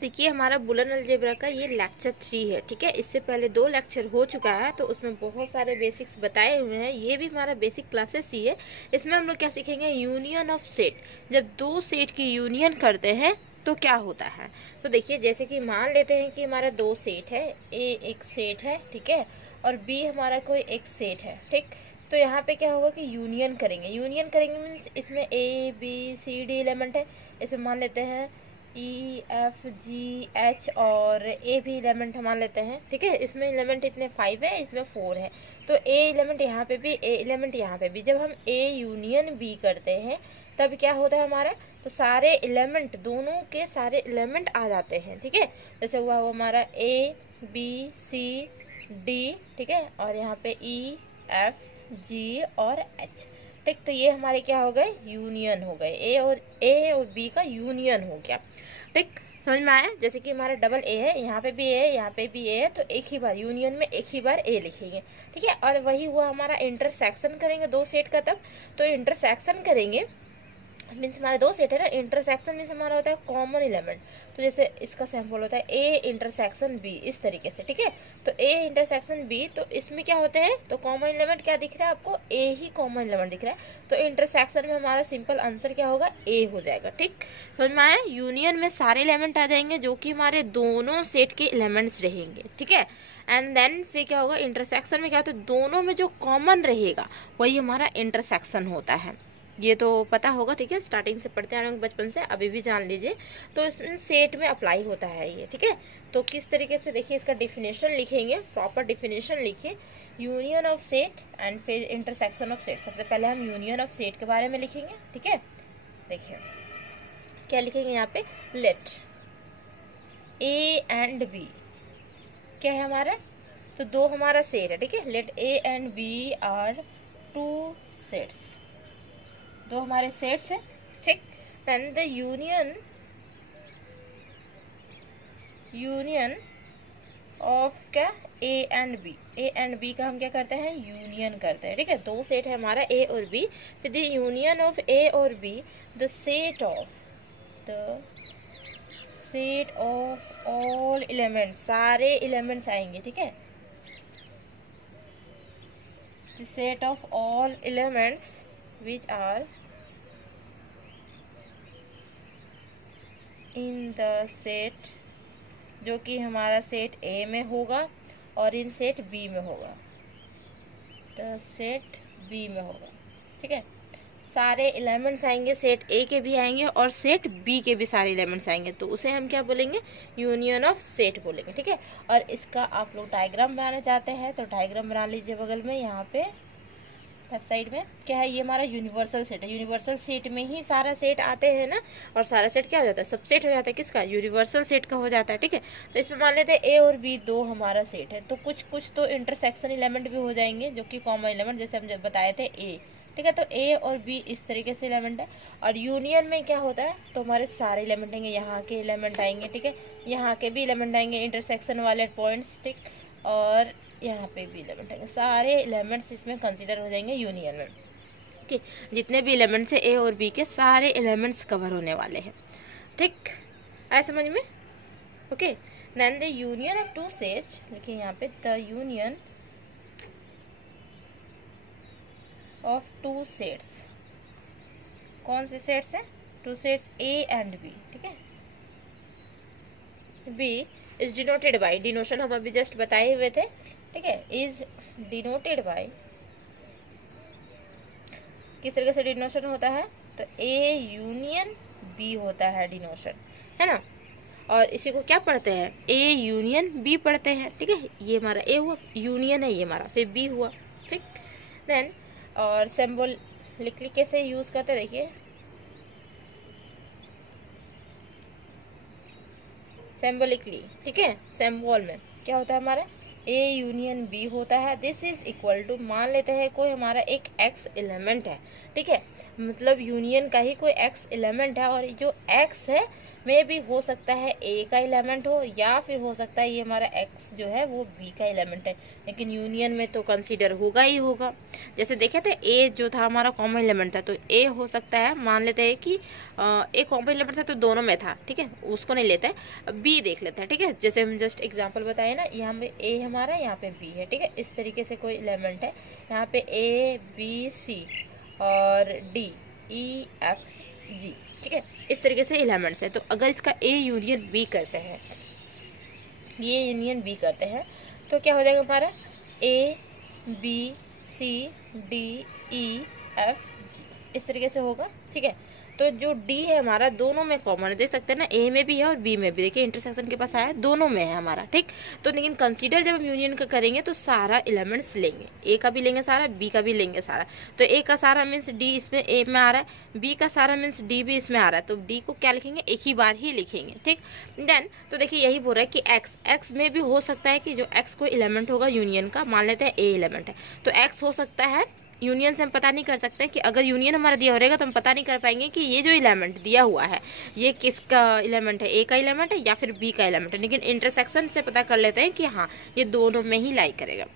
देखिए हमारा बुलन अलजेब्रा का ये लेक्चर 3 है, ठीक है। इससे पहले 2 लेक्चर हो चुका है, तो उसमें बहुत सारे बेसिक्स बताए हुए हैं। ये भी हमारा बेसिक क्लासेस ही है। इसमें हम लोग क्या सीखेंगे, यूनियन ऑफ सेट। जब दो सेट की यूनियन करते हैं तो क्या होता है। तो देखिए जैसे कि मान लेते हैं कि हमारा दो सेट है, ए एक सेट है, ठीक है, और बी हमारा कोई एक सेट है, ठीक। तो यहाँ पे क्या होगा कि यूनियन करेंगे। यूनियन करेंगे मीन्स इसमें A B C D element है। इसमें मान लेते हैं ई एफ जी एच और ए भी एलिमेंट मान लेते हैं, ठीक है। इसमें एलिमेंट इतने 5 है, इसमें 4 है। तो ए एलिमेंट यहाँ पे भी, ए एलिमेंट यहाँ पे भी। जब हम ए यूनियन बी करते हैं तब क्या होता है हमारा, तो सारे एलिमेंट, दोनों के सारे एलिमेंट आ जाते हैं, ठीक है। जैसे हुआ हमारा ए बी सी डी, ठीक है, और यहाँ पे ई एफ जी और एच, ठीक। तो ये हमारे क्या हो गए, यूनियन हो गए। ए और बी का यूनियन हो गया, ठीक। समझ में आया। जैसे कि हमारा डबल ए है, यहाँ पे भी ए है, यहाँ पे भी ए है, तो एक ही बार यूनियन में एक ही बार ए लिखेंगे, ठीक है। और वही हुआ हमारा इंटरसेक्शन करेंगे दो सेट का तब। तो इंटरसेक्शन करेंगे मीन्स हमारे दो सेट है ना, इंटरसेक्शन मीन्स हमारा होता है कॉमन एलिमेंट। तो जैसे इसका सैंपल होता है ए इंटरसेक्शन बी, इस तरीके से, ठीक है। तो ए इंटरसेक्शन बी, तो इसमें क्या होते हैं, तो कॉमन एलिमेंट क्या दिख रहा है आपको, ए ही कॉमन एलिमेंट दिख रहा है। तो इंटरसेक्शन में हमारा सिंपल आंसर क्या होगा, ए हो जाएगा, ठीक। समझ में आया। यूनियन में सारे एलिमेंट आ जाएंगे जो कि हमारे दोनों सेट के एलिमेंट्स रहेंगे, ठीक है। एंड देन फिर क्या होगा, इंटरसेक्शन में क्या होता है, दोनों में जो कॉमन रहेगा वही हमारा इंटरसेक्शन होता है। ये तो पता होगा, ठीक है, स्टार्टिंग से पढ़ते आ रहे होंगे बचपन से, अभी भी जान लीजिए। तो इसमें सेट में अप्लाई होता है ये, ठीक है। तो किस तरीके से, देखिए इसका डिफिनेशन लिखेंगे, प्रॉपर डिफिनेशन लिखिए, यूनियन ऑफ सेट एंड फिर इंटरसेक्शन ऑफ सेट। सबसे पहले हम यूनियन ऑफ सेट के बारे में लिखेंगे, ठीक है। देखिए क्या लिखेंगे यहाँ पे, लेट ए एंड बी क्या है हमारा, तो दो हमारा सेट है, ठीक है। Let A and B are two sets, दो हमारे सेट्स हैं, ठीक। देन द यूनियन ऑफ क्या, A and B. A and B का हम क्या करते हैं, यूनियन करते हैं, ठीक है। दो सेट है हमारा ए और बी, फिर द यूनियन ऑफ ए और B, the set of all elements, सारे एलिमेंट्स आएंगे, ठीक है। The set of all elements which are in the set, जो कि हमारा सेट ए में होगा और इन सेट बी में होगा, तो सेट बी में होगा, ठीक है। सारे एलिमेंट्स आएंगे, सेट ए के भी आएंगे और सेट बी के भी सारे एलिमेंट्स आएंगे, तो उसे हम क्या बोलेंगे, यूनियन ऑफ सेट बोलेंगे, ठीक है। और इसका आप लोग डायग्राम बनाना चाहते हैं तो डायग्राम बना लीजिए बगल में, यहाँ पे लेफ्ट साइड में क्या है, ये हमारा यूनिवर्सल सेट है। यूनिवर्सल सेट में ही सारा सेट आते हैं ना, और सारा सेट क्या हो जाता है, सब सेट हो जाता है, किसका, यूनिवर्सल सेट का हो जाता है, ठीक है। तो इसमें मान लेते हैं ए और बी दो हमारा सेट है, तो कुछ कुछ तो इंटरसेक्शन एलिमेंट भी हो जाएंगे जो कि कॉमन एलिमेंट, जैसे हम जब बताए थे ए, ठीक है। तो ए और बी इस तरीके से एलिमेंट है। और यूनियन में क्या होता है, तो हमारे सारे एलिमेंट आएंगे, यहाँ के एलिमेंट आएंगे, ठीक है, यहाँ के भी एलिमेंट आएंगे, इंटरसेक्शन वाले पॉइंट्स, ठीक, और यहाँ पे भी एलिमेंट आएंगे, सारे एलिमेंट्स इसमें कंसिडर हो जाएंगे यूनियन में, ठीक। जितने भी एलिमेंट्स है ए और बी के, सारे एलिमेंट्स कवर होने वाले हैं, ठीक। आया समझ में, okay. Then the union of two sets, लिखिए यहाँ पे, the union of two sets, कौन से सेट्स हैं, two sets A and B, ठीक है। B is denoted by, denotation हम अभी जस्ट बताए हुए थे, ठीक है, इज डिनोटेड बाय, किस तरीके से डिनोशन होता है, तो ए यूनियन बी होता है डिनोशन, है ना। और इसी को क्या पढ़ते हैं, ए यूनियन बी पढ़ते हैं, ठीक है। ये हमारा ए हुआ, यूनियन है ये हमारा, फिर बी हुआ, ठीक। देन और सिंबल लिख कैसे यूज करते हैं, देखिए सिंबॉलिकली, ठीक है। सिंबल में क्या होता है हमारा, ए यूनियन बी होता है। दिस इज इक्वल टू, मान लेते हैं कोई हमारा एक एक्स एलिमेंट है, ठीक है, मतलब यूनियन का ही कोई एक्स एलिमेंट है, और जो एक्स है में भी हो सकता है ए का एलिमेंट हो, या फिर हो सकता है ये हमारा एक्स जो है वो बी का एलिमेंट है, लेकिन यूनियन में तो कंसीडर होगा ही होगा। जैसे देखे थे ए जो था हमारा कॉमन एलिमेंट था, तो ए हो सकता है, मान लेते हैं कि ए कॉमन एलिमेंट था तो दोनों में था, ठीक है, उसको नहीं लेते हैं, बी देख लेते हैं, ठीक है। जैसे हम जस्ट एग्जांपल बताए ना, यहाँ पे ए हमारा, यहाँ पे बी है, ठीक है। इस तरीके से कोई एलिमेंट है, यहाँ पे ए बी सी और डी ई एफ जी, ठीक है, इस तरीके से एलिमेंट्स है। तो अगर इसका ए यूनियन बी करते हैं, ये यूनियन बी करते हैं, तो क्या हो जाएगा हमारा A B C D E F G, इस तरीके से होगा, ठीक है। तो जो डी है हमारा दोनों में कॉमन है, देख सकते हैं ना, ए में भी है और बी में भी, देखिए इंटरसेक्शन के पास आया, दोनों में है हमारा, ठीक। तो लेकिन कंसीडर जब हम यूनियन का करेंगे तो सारा एलिमेंट्स लेंगे, ए का भी लेंगे सारा, बी का भी लेंगे सारा। तो ए का सारा मीन्स डी इसमें ए में आ रहा है, बी का सारा मीन्स डी भी इसमें आ रहा है, तो डी को क्या लिखेंगे, एक ही बार ही लिखेंगे, ठीक। देन तो देखिए यही बोल रहा है कि एक्स में भी हो सकता है कि जो एक्स कोई एलिमेंट होगा यूनियन का, मान लेते हैं ए एलिमेंट है, तो एक्स हो सकता है। यूनियन से हम पता नहीं कर सकते कि अगर यूनियन हमारा दिया रहेगा तो हम पता नहीं कर पाएंगे कि ये जो एलिमेंट दिया हुआ है ये किसका एलिमेंट है, ए का एलिमेंट है या फिर बी का एलिमेंट है। लेकिन इंटरसेक्शन से पता कर लेते हैं कि हाँ ये दोनों में ही लाई करेगा।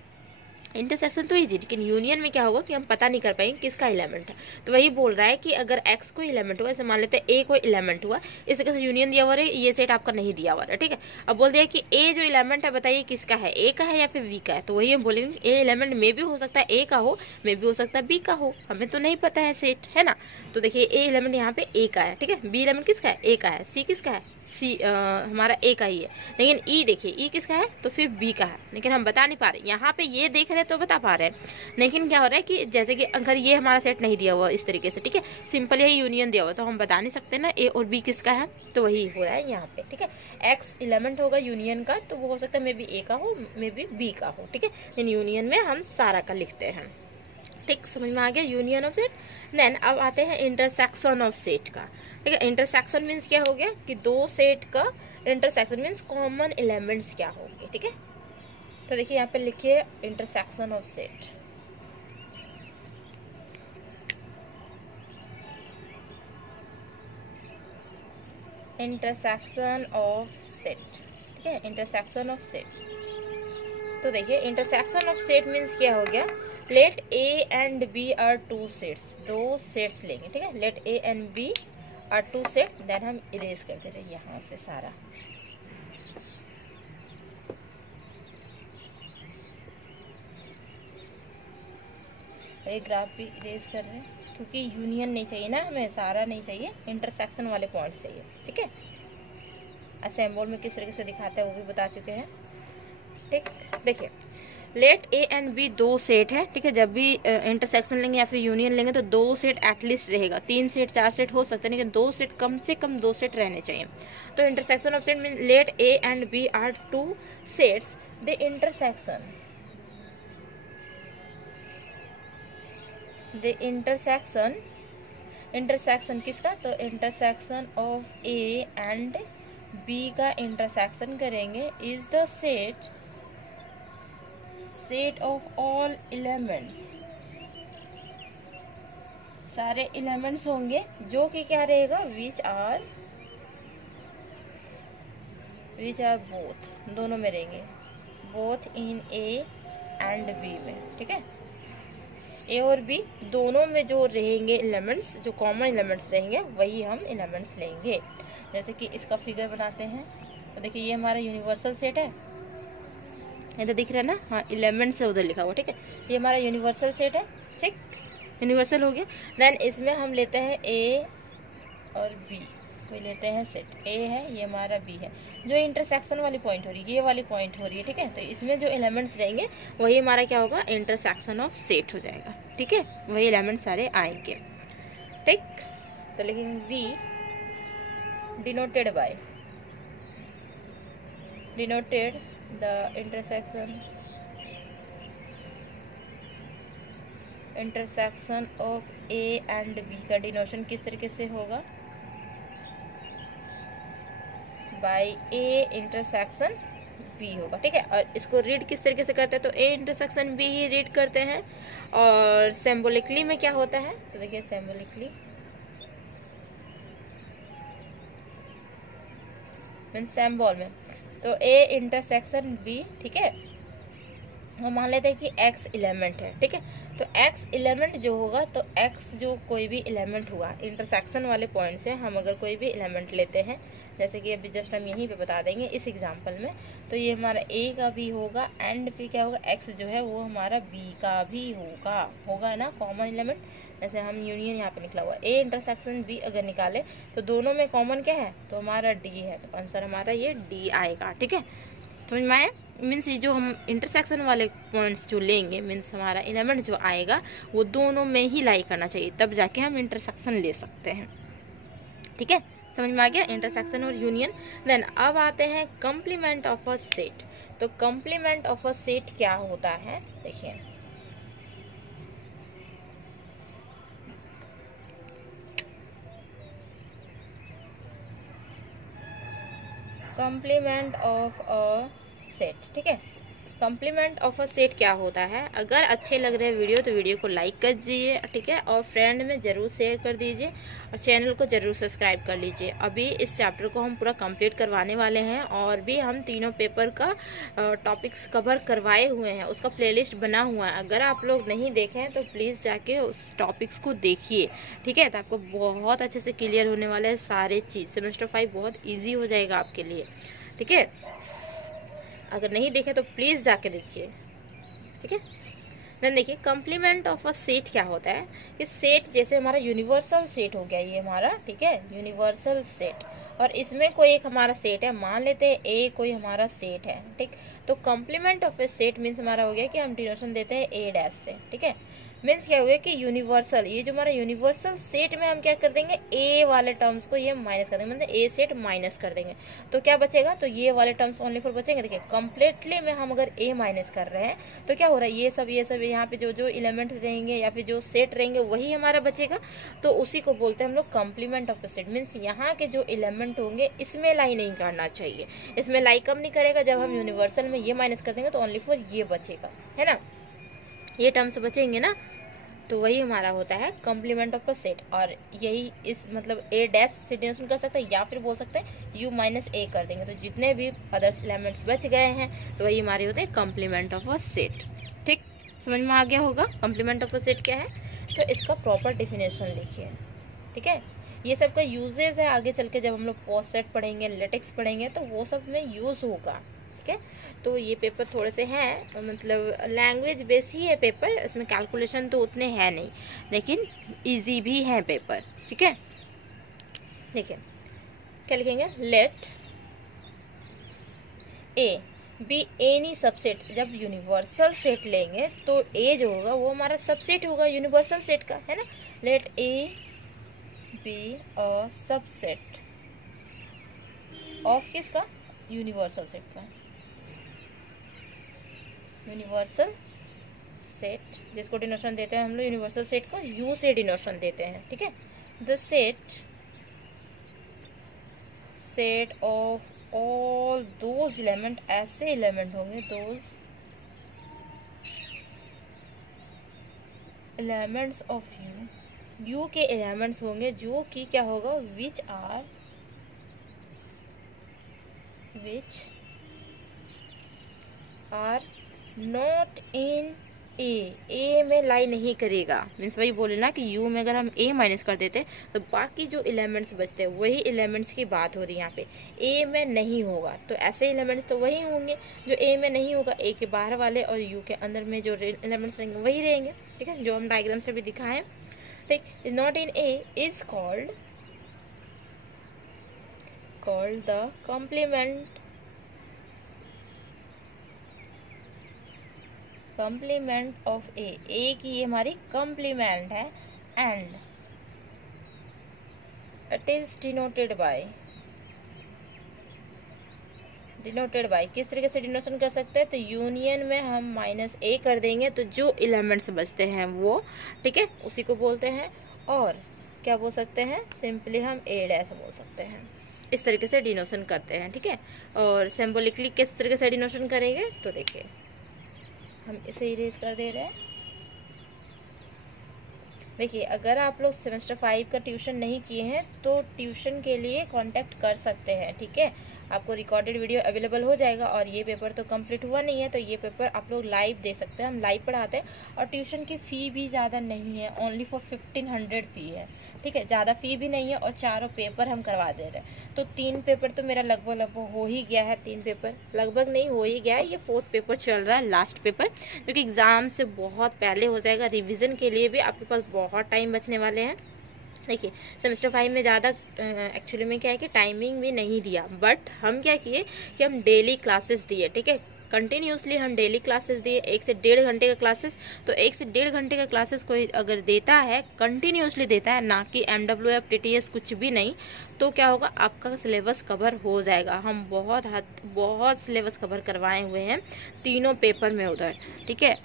इंटरसेक्शन तो इजी, लेकिन यूनियन में क्या होगा कि हम पता नहीं कर पाएंगे किसका एलिमेंट है। तो वही बोल रहा है कि अगर एक्स कोई एलिमेंट हुआ, ऐसे मान लेते हैं ए कोई एलिमेंट हुआ, इस तरह से यूनियन दिया हुआ है, ये सेट आपका नहीं दिया हुआ है, ठीक है। अब बोल दिया कि ए जो एलिमेंट है बताइए किसका है, ए का है या फिर बी का है। तो वही हम बोलेंगे ए एलिमेंट में भी हो सकता है ए का हो, में भी हो सकता है बी का हो, हमें तो नहीं पता है सेट, है ना। तो देखिए ए एलिमेंट यहाँ पे ए का है, ठीक है, बी एलिमेंट किसका है, ए का है, सी किसका है, सी हमारा ए का ही है, लेकिन ई देखिए ई किसका है, तो फिर बी का है, लेकिन हम बता नहीं पा रहे। यहाँ पे ये देख रहे हैं तो बता पा रहे हैं, लेकिन क्या हो रहा है कि जैसे कि अगर ये हमारा सेट नहीं दिया हुआ इस तरीके से, ठीक है, सिंपल यही यूनियन दिया हुआ, तो हम बता नहीं सकते ना ए और बी किसका है। तो वही हो रहा है यहाँ पे, ठीक है। एक्स एलिमेंट होगा यूनियन का, तो वो हो सकता है मे बी ए का हो, मे बी बी का हो, ठीक है। इन यूनियन में हम सारा का लिखते हैं, ठीक, समझ में आ गया यूनियन ऑफ सेट। देन अब आते हैं इंटरसेक्शन ऑफ सेट का, ठीक है। इंटरसेक्शन मीन्स क्या हो गया कि दो सेट का इंटरसेक्शन मीन्स कॉमन एलिमेंट्स क्या होंगे, ठीक है। तो देखिए यहाँ पे लिखिए intersection of set. Intersection of set, ठीक है, इंटरसेक्शन ऑफ सेट। तो देखिए इंटरसेक्शन ऑफ सेट मीन्स क्या हो गया, let A and B are two sets, दो सेट्स लेंगे, ठीक है, let A and B are two set, then हम इरेज करते रहे यहाँ से सारा। ये ग्राफ भी इरेज कर रहे हैं क्योंकि यूनियन नहीं चाहिए ना हमें, सारा नहीं चाहिए, इंटरसेक्शन वाले पॉइंट्स चाहिए, ठीक है। असेंबल में किस तरीके से दिखाते हैं वो भी बता चुके हैं, ठीक। देखिए लेट ए एंड बी दो सेट है, ठीक है, जब भी इंटरसेक्शन लेंगे या फिर यूनियन लेंगे तो दो सेट एटलीस्ट रहेगा, 3 सेट 4 सेट हो सकते हैं, लेकिन दो सेट कम से कम 2 सेट रहने चाहिए। तो intersection of set mean let A and B are two sets, the intersection किसका, तो intersection of A and B का इंटरसेक्शन करेंगे is the set of all elements, सारे एलिमेंट्स होंगे जो कि क्या रहेगा, विच आर बोथ, दोनों में रहेंगे, both in A and B में, ठीक है। ए और बी दोनों में जो रहेंगे एलिमेंट्स, जो कॉमन एलिमेंट्स रहेंगे वही हम एलिमेंट्स लेंगे। जैसे कि इसका फिगर बनाते हैं, तो देखिए ये हमारा यूनिवर्सल सेट है, इधर दिख रहा है ना, हाँ एलिमेंट्स से उधर लिखा हुआ, ठीक है, ये हमारा यूनिवर्सल सेट है, ठीक, यूनिवर्सल हो गया। देन इसमें हम लेते हैं ए और बी, कोई लेते हैं सेट, ए है ये हमारा बी है, जो इंटरसेक्शन वाली पॉइंट हो रही है, ये वाली पॉइंट हो रही है, ठीक है। तो इसमें जो एलिमेंट्स रहेंगे वही हमारा क्या होगा, इंटरसेक्शन ऑफ सेट हो जाएगा, ठीक है, वही एलिमेंट्स सारे आएंगे, ठीक। तो लेकिन B denoted the intersection of A and B का डिनोशन किस तरीके से होगा, बाय ए इंटरसेक्शन बी होगा, ठीक है। और इसको रीड किस तरीके से करते हैं, तो ए इंटरसेक्शन बी ही रीड करते हैं। और सिंबॉलिकली में क्या होता है, तो देखिए सिंबॉलिकली मीन सिंबल में, तो ए इंटरसेक्शन बी, ठीक है। हम मान लेते हैं कि x एलिमेंट है, ठीक है। तो x एलिमेंट जो होगा, तो x जो कोई भी एलिमेंट हुआ इंटरसेक्शन वाले पॉइंट से, हम अगर कोई भी एलिमेंट लेते हैं, जैसे कि अभी जस्ट हम यहीं पे बता देंगे इस एग्जांपल में, तो ये हमारा a का भी होगा एंड फिर क्या होगा, x जो है वो हमारा b का भी होगा ना, कॉमन एलिमेंट। जैसे हम यूनियन यहाँ पे निकला हुआ a इंटरसेक्शन b अगर निकाले तो दोनों में कॉमन क्या है, तो हमारा d है, तो आंसर हमारा ये d आएगा, ठीक है। समझ में आया? मीन्स ये जो हम इंटरसेक्शन वाले पॉइंट्स जो लेंगे, मीन्स हमारा एलिमेंट जो आएगा वो दोनों में ही लाई करना चाहिए, तब जाके हम इंटरसेक्शन ले सकते हैं, ठीक है। समझ में आ गया इंटरसेक्शन और यूनियन। देन अब आते हैं कॉम्प्लीमेंट ऑफ अ सेट। तो कॉम्प्लीमेंट ऑफ अ सेट क्या होता है, देखिए कॉम्प्लीमेंट ऑफ अ सेट, ठीक है। कॉम्प्लीमेंट ऑफ अ सेट क्या होता है, अगर अच्छे लग रहे वीडियो तो वीडियो को लाइक कर दीजिए, ठीक है, और फ्रेंड में जरूर शेयर कर दीजिए और चैनल को जरूर सब्सक्राइब कर लीजिए। अभी इस चैप्टर को हम पूरा कंप्लीट करवाने वाले हैं और भी हम तीनों पेपर का टॉपिक्स कवर करवाए हुए हैं, उसका प्लेलिस्ट बना हुआ है। अगर आप लोग नहीं देखें तो प्लीज़ जाके उस टॉपिक्स को देखिए, ठीक है, तो आपको बहुत अच्छे से क्लियर होने वाले हैं सारे चीज़। सेमेस्टर 5 बहुत ईजी हो जाएगा आपके लिए, ठीक है। अगर नहीं देखे तो प्लीज जाके देखिए, ठीक है। देन देखिए कॉम्प्लीमेंट ऑफ अ सेट क्या होता है कि सेट जैसे हमारा यूनिवर्सल सेट हो गया ये हमारा, ठीक है, यूनिवर्सल सेट, और इसमें कोई एक हमारा सेट है, मान लेते हैं ए कोई हमारा सेट है, ठीक। तो complement of a set means हमारा हो गया कि हम डिनोशन देते हैं ए डैश से, ठीक है। मीन्स क्या हो गया कि यूनिवर्सल, ये जो हमारा यूनिवर्सल सेट में हम क्या कर देंगे, ए वाले टर्म्स को ये माइनस कर देंगे, मतलब ए सेट माइनस कर देंगे, तो क्या बचेगा, तो ये वाले टर्म्स ओनली फॉर बचेंगे। देखिए कंप्लीटली में हम अगर ए माइनस कर रहे हैं तो क्या हो रहा है, ये सब यहाँ पे जो जो एलिमेंट रहेंगे या फिर जो सेट रहेंगे वही हमारा बचेगा, तो उसी को बोलते हैं हम लोग कॉम्प्लीमेंट ऑफ सेट। मीन्स यहाँ के जो एलिमेंट होंगे इसमें लाई नहीं करना चाहिए, इसमें लाई कब नहीं करेगा, जब हम यूनिवर्सल में ये माइनस कर देंगे तो ओनली फॉर ये बचेगा, है ना, ये टर्म्स बचेंगे ना, तो वही हमारा होता है कॉम्प्लीमेंट ऑफ अ सेट। और यही इस मतलब ए डैश से डिनोशन कर सकते हैं या फिर बोल सकते हैं यू माइनस ए कर देंगे, तो जितने भी अदर्स एलिमेंट्स बच गए हैं तो वही हमारे होते हैं कॉम्प्लीमेंट ऑफ अ सेट, ठीक। समझ में आ गया होगा कॉम्प्लीमेंट ऑफ अ सेट क्या है। तो इसका प्रॉपर डेफिनेशन लिखिए, ठीक है। ये सब का यूजेज है, आगे चल के जब हम लोग पोस्ट सेट पढ़ेंगे, लेटेक्स पढ़ेंगे, तो वो सब में यूज होगा, ठीक है। तो ये पेपर थोड़े से हैं, मतलब लैंग्वेज बेस ही है पेपर, इसमें कैलकुलेशन तो उतने हैं नहीं, लेकिन इजी भी है पेपर, ठीक है। देखिए क्या लिखेंगे, let A B any subset. जब यूनिवर्सल सेट लेंगे तो ए जो होगा वो हमारा सबसेट होगा यूनिवर्सल सेट का, है ना। Let A B a subset of किसका, यूनिवर्सल सेट का, यूनिवर्सल सेट जिसको डिनोशन देते हैं हम लोग, यूनिवर्सल सेट को यू से डिनोशन देते हैं, ठीक है। The set of all those element, ऐसे एलिमेंट होंगे दोज एलिमेंट्स ऑफ यू के एलिमेंट्स होंगे जो कि क्या होगा, विच आर नॉट इन ए में लाई नहीं करेगा। मीन्स वही बोले ना कि यू में अगर हम ए माइनस कर देते तो बाकी जो एलिमेंट्स बचते हैं वही एलिमेंट्स की बात हो रही है यहाँ पे, ए में नहीं होगा। तो ऐसे एलिमेंट्स तो वही होंगे जो ए में नहीं होगा, ए के बाहर वाले, और यू के अंदर में जो एलिमेंट्स रहेंगे वही रहेंगे, ठीक है, जो हम डायग्राम से भी दिखाएं, ठीक। Not in a is called the complement of a की ये हमारी कॉम्प्लीमेंट है, and it is denoted by किस तरीके से डिनोशन कर सकते हैं, तो यूनियन में हम माइनस ए कर देंगे तो जो एलिमेंट्स बचते हैं वो, ठीक है, उसी को बोलते हैं। और क्या बोल सकते हैं, सिंपली हम ए डैश बोल सकते हैं, इस तरीके से डिनोशन करते हैं, ठीक है। और सिंबॉलिकली किस तरीके से डिनोशन करेंगे, तो देखिए हम इसे इरेज कर दे रहे हैं। देखिए अगर आप लोग सेमेस्टर 5 का ट्यूशन नहीं किए हैं तो ट्यूशन के लिए कांटेक्ट कर सकते हैं, ठीक है। आपको रिकॉर्डेड वीडियो अवेलेबल हो जाएगा। और ये पेपर तो कंप्लीट हुआ नहीं है, तो ये पेपर आप लोग लाइव दे सकते हैं, हम लाइव पढ़ाते हैं। और ट्यूशन की फ़ी भी ज़्यादा नहीं है, ओनली फॉर 1500 फ़ी है, ठीक है, ज़्यादा फ़ी भी नहीं है। और चारों पेपर हम करवा दे रहे हैं। तो 3 पेपर तो मेरा लगभग हो ही गया है, 3 पेपर लगभग नहीं हो ही गया है, ये 4th पेपर चल रहा है, लास्ट पेपर, जो कि एग्ज़ाम से बहुत पहले हो जाएगा। रिवीजन के लिए भी आपके पास बहुत टाइम बचने वाले हैं। देखिए सेमेस्टर 5 में ज़्यादा एक्चुअली में क्या है कि टाइमिंग भी नहीं दिया, बट हम क्या किए कि हम डेली क्लासेस दिए, ठीक है, कंटिन्यूसली हम डेली क्लासेस दिए, 1 से 1.5 घंटे का क्लासेस। तो 1 से 1.5 घंटे का क्लासेस कोई अगर देता है, कंटिन्यूसली देता है, ना कि MWF TTS कुछ भी नहीं, तो क्या होगा, आपका सिलेबस कवर हो जाएगा। हम बहुत सिलेबस कवर करवाए हुए हैं तीनों पेपर में उधर, ठीक है।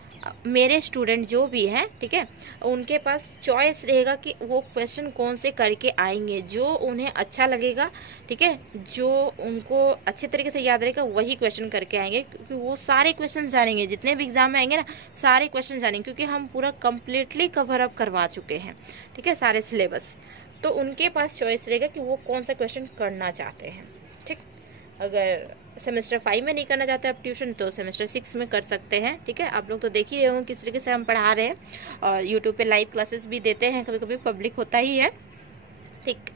मेरे स्टूडेंट जो भी हैं, ठीक है, उनके पास चॉइस रहेगा कि वो क्वेश्चन कौन से करके आएंगे, जो उन्हें अच्छा लगेगा, ठीक है, जो उनको अच्छे तरीके से याद रहेगा वही क्वेश्चन करके आएंगे, क्योंकि वो सारे क्वेश्चन जानेंगे, जितने भी एग्जाम में आएंगे ना सारे क्वेश्चन जानेंगे, क्योंकि हम पूरा कम्प्लीटली कवर अप करवा चुके हैं, ठीक है, सारे सिलेबस। तो उनके पास चॉइस रहेगा कि वो कौन सा क्वेश्चन करना चाहते हैं, ठीक। अगर सेमेस्टर 5 में नहीं करना चाहते आप ट्यूशन, तो सेमेस्टर 6 में कर सकते हैं, ठीक है। आप लोग तो देख ही रहे होंगे किस तरीके से हम पढ़ा रहे हैं, और यूट्यूब पे लाइव क्लासेस भी देते हैं, कभी कभी पब्लिक होता ही है, ठीक।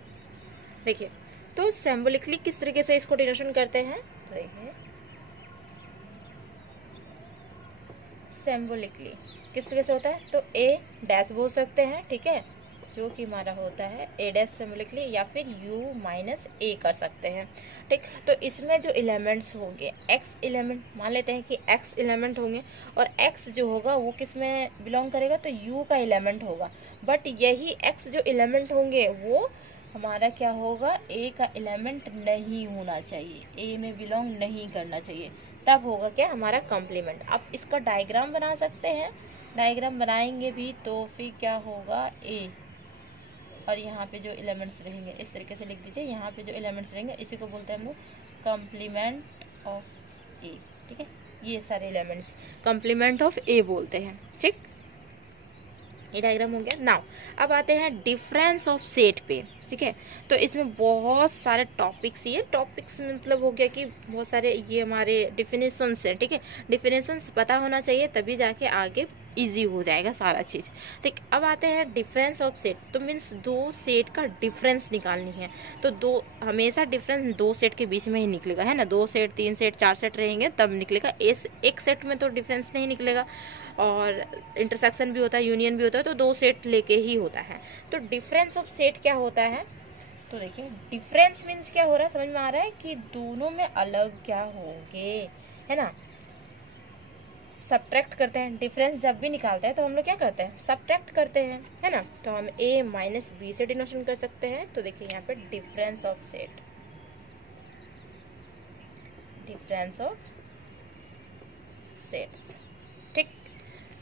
देखिए तो सिंबॉलिकली किस तरीके से इसको डिनोशन करते हैं, तो देखिए सिंबॉलिकली किस तरीके से होता है, तो ए डैश बोल सकते हैं, ठीक है, जो कि हमारा होता है ए डैश सिंबॉलिकली, या फिर u माइनस ए कर सकते हैं, ठीक। तो इसमें जो एलिमेंट्स होंगे, x एलिमेंट मान लेते हैं कि x एलिमेंट होंगे, और x जो होगा वो किस में बिलोंग करेगा, तो u का एलिमेंट होगा। बट यही x जो एलिमेंट होंगे वो हमारा क्या होगा, a का एलिमेंट नहीं होना चाहिए, a में बिलोंग नहीं करना चाहिए, तब होगा क्या हमारा कॉम्प्लीमेंट। आप इसका डायग्राम बना सकते हैं, डायग्राम बनाएंगे भी तो फिर क्या होगा, a और यहाँ पे जो एलिमेंट्स रहेंगे इस तरीके से लिख दीजिए, यहाँ पे जो एलिमेंट्स रहेंगे इसी को बोलते हैं हम लोग कॉम्प्लीमेंट ऑफ ए, ठीक है, ये सारे एलिमेंट्स कॉम्प्लीमेंट ऑफ ए बोलते हैं, ठीक। ये डायग्राम हो गया। नाउ अब आते हैं डिफरेंस ऑफ सेट पे, ठीक है। तो इसमें बहुत सारे टॉपिक्स, ये टॉपिक्स मतलब हो गया कि बहुत सारे ये हमारे डिफिनेशंस हैं, ठीक है, डिफिनेशंस पता होना चाहिए, तभी जाके आगे इजी हो जाएगा सारा चीज, ठीक। अब आते हैं डिफरेंस ऑफ सेट, तो मीन्स 2 सेट का डिफरेंस निकालनी है। तो दो हमेशा डिफरेंस 2 सेट के बीच में ही निकलेगा, है ना, 2 सेट 3 सेट 4 सेट रहेंगे तब निकलेगा, एक सेट में तो डिफरेंस नहीं निकलेगा, और इंटरसेक्शन भी होता है, यूनियन भी होता है, तो 2 सेट लेके ही होता है। तो डिफरेंस ऑफ सेट क्या होता है, तो देखिए डिफरेंस मीन्स क्या हो रहा है, समझ में आ रहा है कि दोनों में अलग क्या होंगे, है ना। सब्ट्रैक्ट करते हैं, डिफरेंस जब भी निकालते हैं तो हम लोग क्या करते हैं, सब्ट्रैक्ट करते हैं, है ना। तो हम a माइनस बी से डिनोशन कर सकते हैं। तो देखिए यहाँ पे difference of set, difference of sets, ठीक।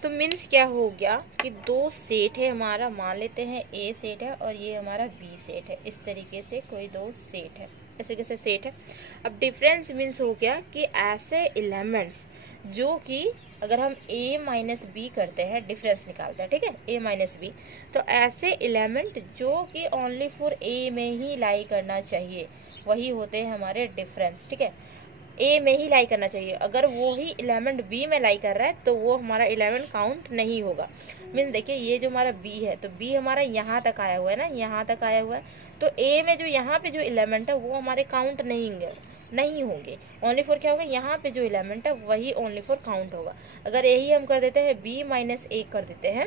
तो मीन्स क्या हो गया कि 2 सेट है हमारा, मान लेते हैं a सेट है और ये हमारा b सेट है, इस तरीके से कोई 2 सेट है, इस तरीके से सेट है। अब डिफरेंस मीन्स हो गया कि ऐसे एलिमेंट्स जो कि अगर हम a माइनस बी करते हैं, डिफरेंस निकालते हैं, ठीक है, a माइनस बी, तो ऐसे एलिमेंट जो कि ओनली फॉर a में ही लाई करना चाहिए, वही होते हैं हमारे डिफरेंस, ठीक है, a में ही लाई करना चाहिए। अगर वो ही एलिमेंट b में लाई कर रहा है तो वो हमारा एलिमेंट काउंट नहीं होगा। मीन देखिए ये जो हमारा b है, तो b हमारा यहाँ तक आया हुआ है ना, यहाँ तक आया हुआ है, तो a में जो यहाँ पे जो एलिमेंट है वो हमारे काउंट नहीं होंगे, ओनली फॉर क्या होगा, यहाँ पे जो एलिमेंट है वही ओनली फॉर काउंट होगा। अगर यही हम कर देते हैं b माइनस ए कर देते हैं,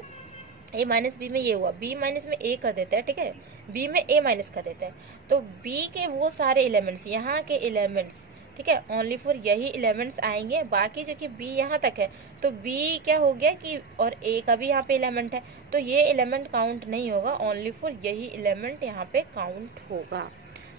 a माइनस बी में ये हुआ, b माइनस में a कर देते हैं, ठीक है, b में a माइनस कर देते हैं, तो b के वो सारे एलिमेंट्स, यहाँ के एलिमेंट्स, ठीक है, ओनली फॉर यही एलिमेंट्स आएंगे, बाकी जो कि b यहाँ तक है, तो b क्या हो गया कि, और a का भी यहाँ पे एलिमेंट है, तो ये एलिमेंट काउंट नहीं होगा, ओनली फॉर यही एलिमेंट यहाँ पे काउंट होगा।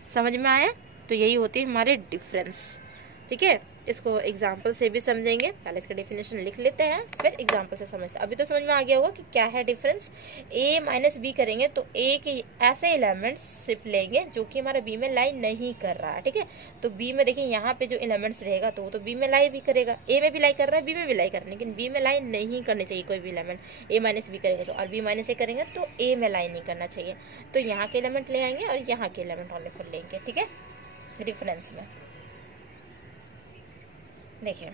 समझ में आया। तो यही होती है हमारे डिफरेंस, ठीक है। इसको एग्जाम्पल से भी समझेंगे, पहले इसका डेफिनेशन लिख लेते हैं फिर एग्जाम्पल से समझते हैं। अभी तो समझ में आ गया होगा कि क्या है डिफरेंस। a माइनस बी करेंगे तो a के ऐसे एलिमेंट्स सिर्फ लेंगे जो कि हमारा b में लाई नहीं कर रहा है, ठीक है। तो b में देखिए यहाँ पे जो एलिमेंट्स रहेगा तो वो तो b में लाई भी करेगा, a में भी लाई कर रहा है, b में भी लाई कर रहा है, लेकिन b में लाई नहीं करनी चाहिए कोई भी एलिमेंट। a माइनस बी करेंगे तो, और b माइनस ए करेंगे तो a में लाई नहीं करना चाहिए, तो यहाँ के एलिमेंट ले आएंगे और यहाँ के एलिमेंट ओनली फॉर लेंगे, ठीक है, डिफरेंस में। देखिए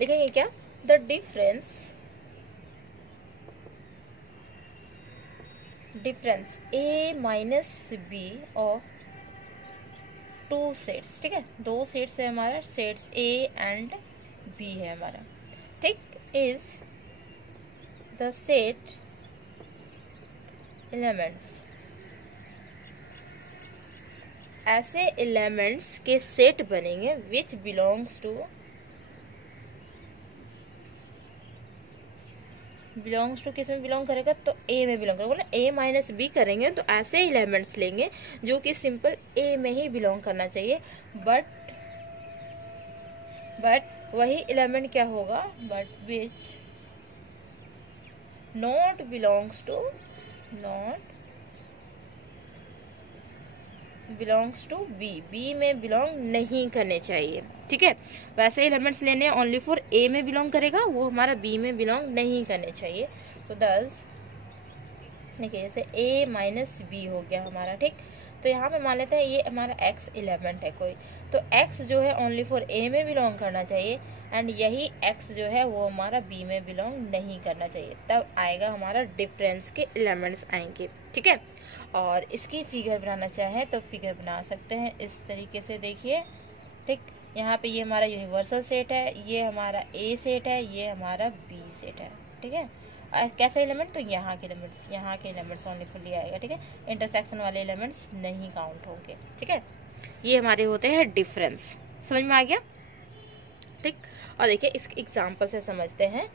लिखेंगे क्या, the difference A minus B of two sets, ठीक है, दो सेट्स है हमारा, सेट्स ए एंड बी है हमारा, ठीक, इज द सेट एलिमेंट्स, ऐसे एलिमेंट्स के सेट बनेंगे विच बिलोंग्स टू किस में बिलोंग करेगा, तो ए में बिलोंग करेगा ना, ए माइनस बी करेंगे तो ऐसे एलिमेंट्स लेंगे जो कि सिंपल ए में ही बिलोंग करना चाहिए, बट वही एलिमेंट क्या होगा, but which not belongs to B में बिलोंग नहीं करने चाहिए, ठीक है। वैसे एलिमेंट्स लेने ओनली फॉर ए में बिलोंग करेगा, वो हमारा बी में बिलोंग नहीं करने चाहिए। तो दस देखिए जैसे ए माइनस बी हो गया हमारा, ठीक, तो यहाँ पे मान लेते हैं ये हमारा एक्स एलिमेंट है कोई, तो एक्स जो है ओनली फॉर ए में बिलोंग करना चाहिए एंड यही एक्स जो है वो हमारा बी में बिलोंग नहीं करना चाहिए, तब आएगा हमारा डिफरेंस के एलिमेंट्स आएंगे, ठीक है। और इसकी फिगर बनाना चाहें तो फिगर बना सकते हैं इस तरीके से, देखिए, ठीक, यहाँ पे ये हमारा यूनिवर्सल सेट है, ये हमारा ए सेट है, ये हमारा बी सेट है, ठीक है। कैसा एलिमेंट, तो यहाँ के एलिमेंट्स ओनली फुल्ली आएगा, ठीक है, इंटरसेक्शन वाले एलिमेंट्स नहीं काउंट होंगे, ठीक है। ये हमारे होते हैं डिफरेंस, समझ में आ गया, ठीक। और देखिए इस एग्जांपल से समझते हैं,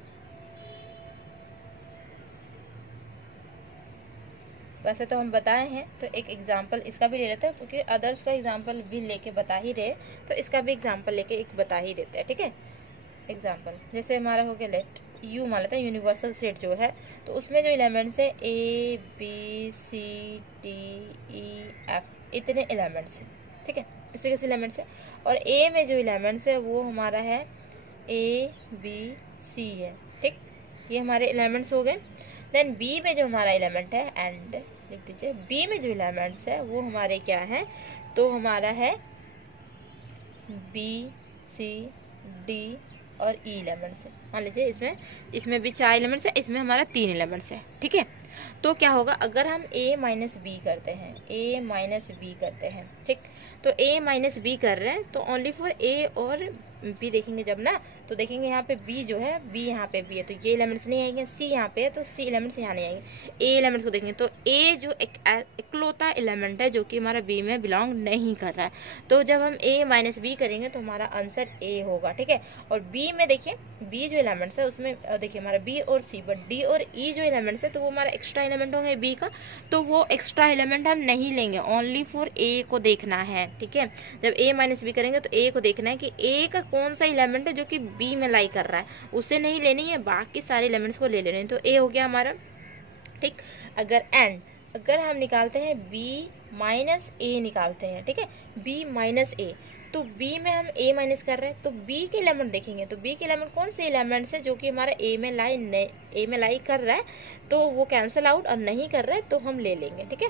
वैसे तो हम बताए हैं, तो एक एग्जांपल इसका भी ले लेते हैं, क्योंकि अदर्स का एग्जांपल भी लेके बता ही रहे, तो इसका भी एग्जांपल लेके एक बता ही देते हैं, ठीक है। एग्जांपल जैसे हमारा हो गया, लेट यू मान लेते हैं यूनिवर्सल सेट जो है, तो उसमें जो एलिमेंट्स है A B C D E F, इतने एलिमेंट्स हैं, ठीक है, इस तरीके से एलिमेंट्स है। और ए में जो एलिमेंट्स है वो हमारा है ए बी सी है, ठीक, ये हमारे एलिमेंट्स हो गए। देन बी में जो हमारा एलिमेंट है, एंड लिख दीजिए, बी में जो एलिमेंट्स है वो हमारे क्या है, तो हमारा है बी सी डी और ई एलिमेंट्स है, मान लीजिए इसमें भी 4 एलिमेंट्स है, इसमें हमारा 3 एलिमेंट्स है, ठीक है। तो क्या होगा, अगर हम a माइनस बी करते हैं, ठीक, तो a माइनस बी कर रहे हैं तो ओनली फॉर a और b देखेंगे जब ना, तो देखेंगे यहाँ पे b जो है, b यहाँ पे b है तो ये एलिमेंट्स नहीं आएंगे, c यहाँ पे है तो c एलिमेंट्स यहाँ नहीं आएंगे, a एलिमेंट्स को देखेंगे तो a जो इकलौता एलिमेंट है जो कि हमारा b में बिलोंग नहीं कर रहा है, तो जब हम a माइनस बी करेंगे तो हमारा आंसर a होगा, ठीक है। और b में देखिए, b जो एलिमेंट्स है उसमें देखिए हमारा b और c, बट d और e जो एलिमेंट्स है तो वो हमारा एक्स्ट्रा एलिमेंट होंगे b का, तो वो एक्स्ट्रा एलिमेंट हम नहीं लेंगे, ओनली फॉर a को देखना है, ठीक है। जब a माइनस बी करेंगे तो a को देखना है कि a का कौन सा एलिमेंट है जो कि b में लाई कर रहा है, उसे नहीं लेनी है, बाकी सारे एलिमेंट्स को ले लेने हैं, तो a हो गया हमारा, ठीक। अगर हम निकालते हैं b माइनस a निकालते हैं, ठीक है, b माइनस a, तो b में हम a माइनस कर रहे हैं तो b के एलिमेंट देखेंगे, तो b के एलिमेंट कौन से एलिमेंट्स है जो कि हमारा a में लाई कर रहा है, तो वो कैंसिल आउट और नहीं कर रहा है तो हम ले लेंगे, ठीक है।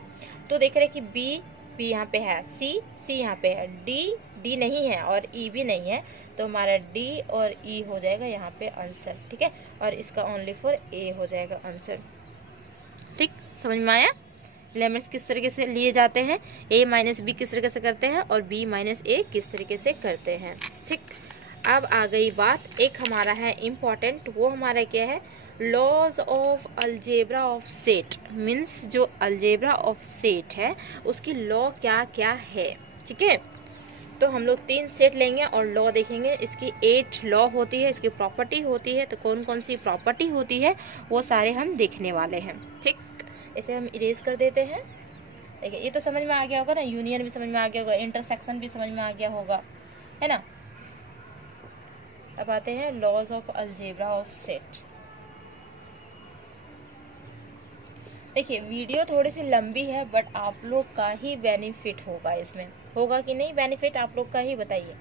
तो देख रहे हैं कि b यहाँ पे है, c यहाँ पे है, d नहीं है और e भी नहीं है, तो हमारा d और e हो जाएगा यहाँ पे आंसर, ठीक है, और इसका ओनली फॉर a हो जाएगा आंसर, ठीक, समझ में आया। एलिमेंट्स किस तरीके से लिए जाते हैं, a माइनस बी किस तरीके से करते हैं और b माइनस a किस तरीके से करते हैं, ठीक। अब आ गई बात, एक हमारा है इम्पॉर्टेंट, वो हमारा क्या है, laws of algebra of set, means जो अलजेब्रा ऑफ सेट है उसकी लॉ क्या क्या है, ठीक है। तो हम लोग 3 सेट लेंगे और लॉ देखेंगे, इसकी 8 लॉ होती है, इसकी प्रॉपर्टी होती है, तो कौन कौन सी प्रॉपर्टी होती है वो सारे हम देखने वाले हैं, ठीक। इसे हम इरेज कर देते हैं, देखिए ये तो समझ में आ गया होगा ना, यूनियन भी समझ में आ गया होगा, इंटरसेक्शन भी समझ में आ गया होगा, है ना। अब आते हैं laws of algebra of set. देखिए वीडियो थोड़ी सी लंबी है, बट आप लोग का ही बेनिफिट होगा, इसमें होगा कि नहीं बेनिफिट आप लोग का ही बताइए।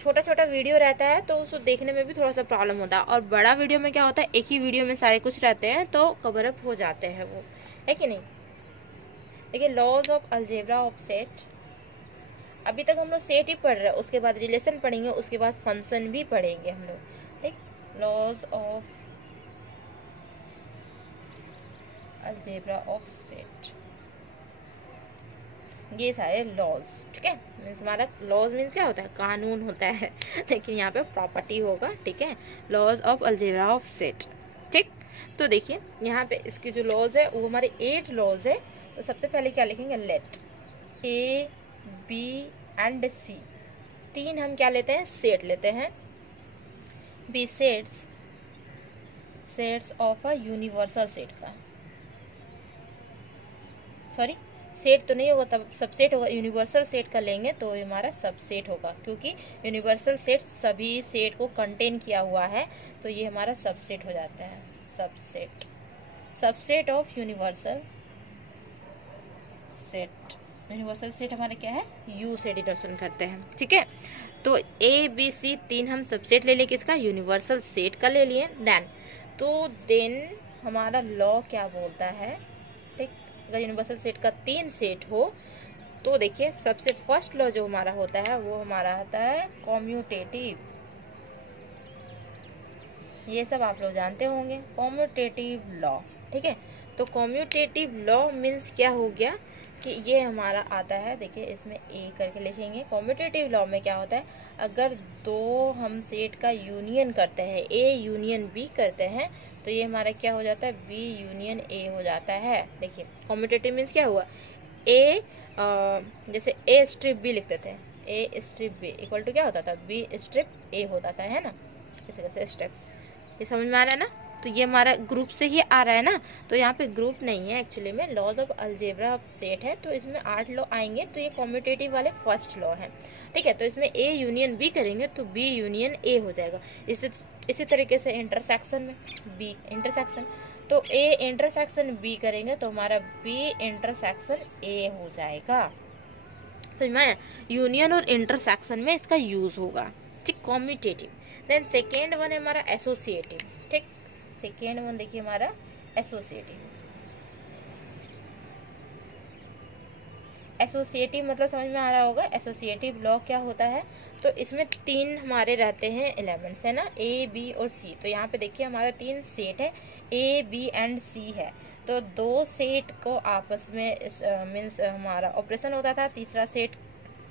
छोटा छोटा वीडियो रहता है तो उसको देखने में भी थोड़ा सा प्रॉब्लम होता है, और बड़ा वीडियो में क्या होता है, एक ही वीडियो में सारे कुछ रहते हैं तो कवर अप हो जाते हैं, वो है कि नहीं। देखिए laws of algebra of set, अभी तक हम लोग सेट ही पढ़ रहे हैं, उसके बाद रिलेशन पढ़ेंगे, उसके बाद फंक्शन भी पढ़ेंगे हम लोग, ठीक। Laws of algebra of set, ये सारे लॉज, ठीक है। मीन्स हमारा लॉज मीन्स क्या होता है, कानून होता है लेकिन यहाँ पे प्रॉपर्टी होगा, ठीक है। Laws of algebra of set, ठीक। तो देखिए यहाँ पे इसके जो लॉज है वो हमारे 8 लॉज है। तो सबसे पहले क्या लिखेंगे, let A B and C, 3 हम क्या लेते हैं, सेट लेते हैं, be sets of a universal set का, सॉरी सेट तो नहीं होगा, तब सबसेट होगा। यूनिवर्सल सेट का लेंगे तो ये हमारा सबसेट होगा, क्योंकि यूनिवर्सल सेट सभी सेट को कंटेन किया हुआ है, तो ये हमारा सबसेट हो जाता है। Subset, subset of universal set, universal set हमारे क्या है, यू से डिनोशन करते हैं, ठीक है। तो ए बी सी 3 हम सबसेट ले लिए किसका, यूनिवर्सल सेट का ले लिए। देन हमारा लॉ क्या बोलता है, ठीक। अगर यूनिवर्सल सेट का 3 सेट हो तो देखिए सबसे फर्स्ट लॉ जो हमारा होता है वो हमारा होता है कॉम्यूटेटिव, ये सब आप लोग जानते होंगे, कॉम्यूटेटिव लॉ, ठीक है। तो कॉम्यूटेटिव लॉ मीन्स क्या हो गया कि ये हमारा आता है, देखिए इसमें ए करके लिखेंगे। कॉम्यूटेटिव लॉ में क्या होता है, अगर 2 हम सेट का यूनियन करते हैं, ए यूनियन बी करते हैं, तो ये हमारा क्या हो जाता है, बी यूनियन ए हो जाता है। देखिए कॉम्यूटेटिव मीन्स क्या हुआ, ए जैसे ए स्ट्रिप बी लिखते थे, ए स्ट्रिप बी इक्वल टू क्या होता था, बी स्ट्रिप ए होता था, है ना, इस तरह से स्टेप। ये समझ में आ रहा है ना। तो ये हमारा ग्रुप से ही आ रहा है ना, तो यहाँ पे ग्रुप नहीं है एक्चुअली में, लॉज ऑफ अलजेब्रा सेट है, तो इसमें 8 लॉ आएंगे, तो ये कॉम्यूटेटिव वाले फर्स्ट लॉ है, ठीक है। तो इसमें ए यूनियन बी करेंगे तो बी यूनियन ए हो जाएगा। इसी तरीके से इंटरसेक्शन में बी इंटरसेक्शन, तो ए इंटरसेक्शन बी करेंगे तो हमारा बी इंटरसेक्शन ए हो जाएगा, समझ में। यूनियन और इंटरसेक्शन में इसका यूज होगा, ठीक, कॉम्यूटेटिव। देन सेकेंड वन है हमारा एसोसिएटिव, ठीक। सेकेंड वन देखिए हमारा एसोसिएटिव, एसोसिएटिव मतलब समझ में आ रहा होगा। एसोसिएटिव लॉ क्या होता है, तो इसमें 3 हमारे रहते हैं एलिमेंट्स, है ना, ए बी और सी। तो यहाँ पे देखिए हमारा 3 सेट है, ए बी एंड सी है, तो 2 सेट को आपस में मीन्स हमारा ऑपरेशन होता था, तीसरा सेट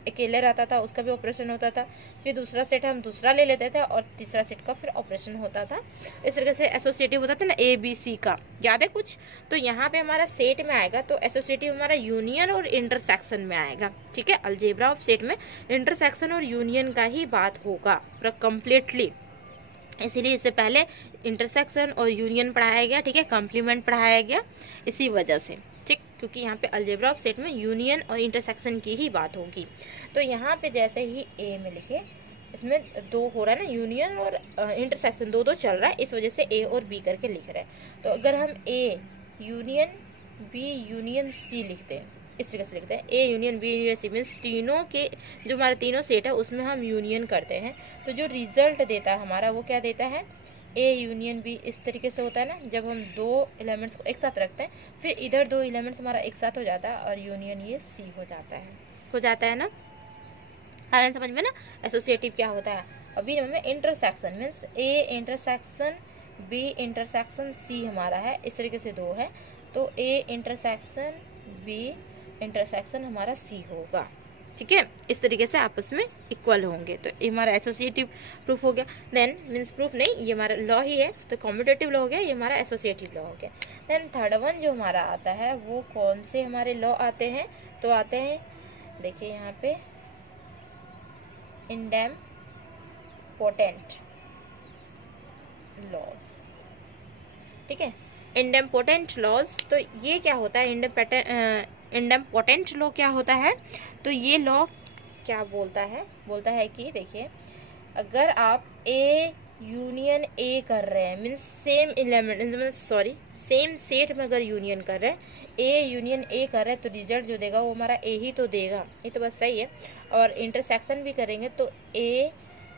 अकेले रहता था उसका भी ऑपरेशन होता था, फिर दूसरा सेट हम दूसरा ले लेते थे और तीसरा सेट का फिर ऑपरेशन होता था। इस तरीके से एसोसिएटिव होता था ना, ए बी सी का, याद है कुछ। तो यहाँ पे हमारा सेट में आएगा तो एसोसिएटिव हमारा यूनियन और इंटरसेक्शन में आएगा, ठीक है। अलजेब्रा ऑफ सेट में इंटरसेक्शन और यूनियन का ही बात होगा पूरा कम्प्लीटली, इसीलिए इससे पहले इंटरसेक्शन और यूनियन पढ़ाया गया, ठीक है, कॉम्प्लीमेंट पढ़ाया गया इसी वजह से, ठीक, क्योंकि यहाँ पे अलजेब्रा ऑफ सेट में यूनियन और इंटरसेक्शन की ही बात होगी। तो यहाँ पे जैसे ही ए में लिखे, इसमें 2 हो रहा है ना, यूनियन और इंटरसेक्शन 2 चल रहा है, इस वजह से ए और बी करके लिख रहे हैं। तो अगर हम A union B union C लिखते हैं, इस तरीके से लिखते हैं, A union B union C means तीनों के जो हमारे तीनों सेट है उसमें हम यूनियन करते हैं, तो जो रिजल्ट देता है हमारा वो क्या देता है, ए यूनियन बी। इस तरीके से होता है ना, जब हम 2 एलिमेंट्स को एक साथ रखते हैं, फिर इधर 2 एलिमेंट्स हमारा एक साथ हो जाता है और यूनियन ये सी हो जाता है ना, आ रहा समझ में ना। एसोसिएटिव क्या होता है, अभी हमें intersection means A intersection B intersection C हमारा है, इस तरीके से 2 है, तो ए इंटरसेक्शन बी इंटरसेक्शन हमारा सी होगा, ठीक है। इस तरीके से आपस में इक्वल होंगे, तो ये हमारा एसोसिएटिव प्रूफ हो गया। देन मीन्स प्रूफ नहीं, ये हमारा लॉ ही है, तो कॉम्यूटेटिव लॉ हो गया, ये हमारा एसोसिएटिव लॉ हो गया। देन थर्ड वन जो हमारा आता है वो कौन से हमारे लॉ आते हैं, तो आते हैं देखिए यहाँ पे इंडेम्पोटेंट लॉज, ठीक है, इंडेम्पोटेंट लॉज। तो ये क्या होता है, इंडेम्पोटेंट लॉ क्या होता है, तो ये लॉ क्या बोलता है कि देखिए अगर आप ए यूनियन ए कर रहे हैं means same element same set में अगर यूनियन कर रहे हैं, ए यूनियन ए कर रहे हैं, तो रिजल्ट जो देगा वो हमारा ए ही तो देगा, ये तो बस सही है। और इंटरसेक्शन भी करेंगे तो ए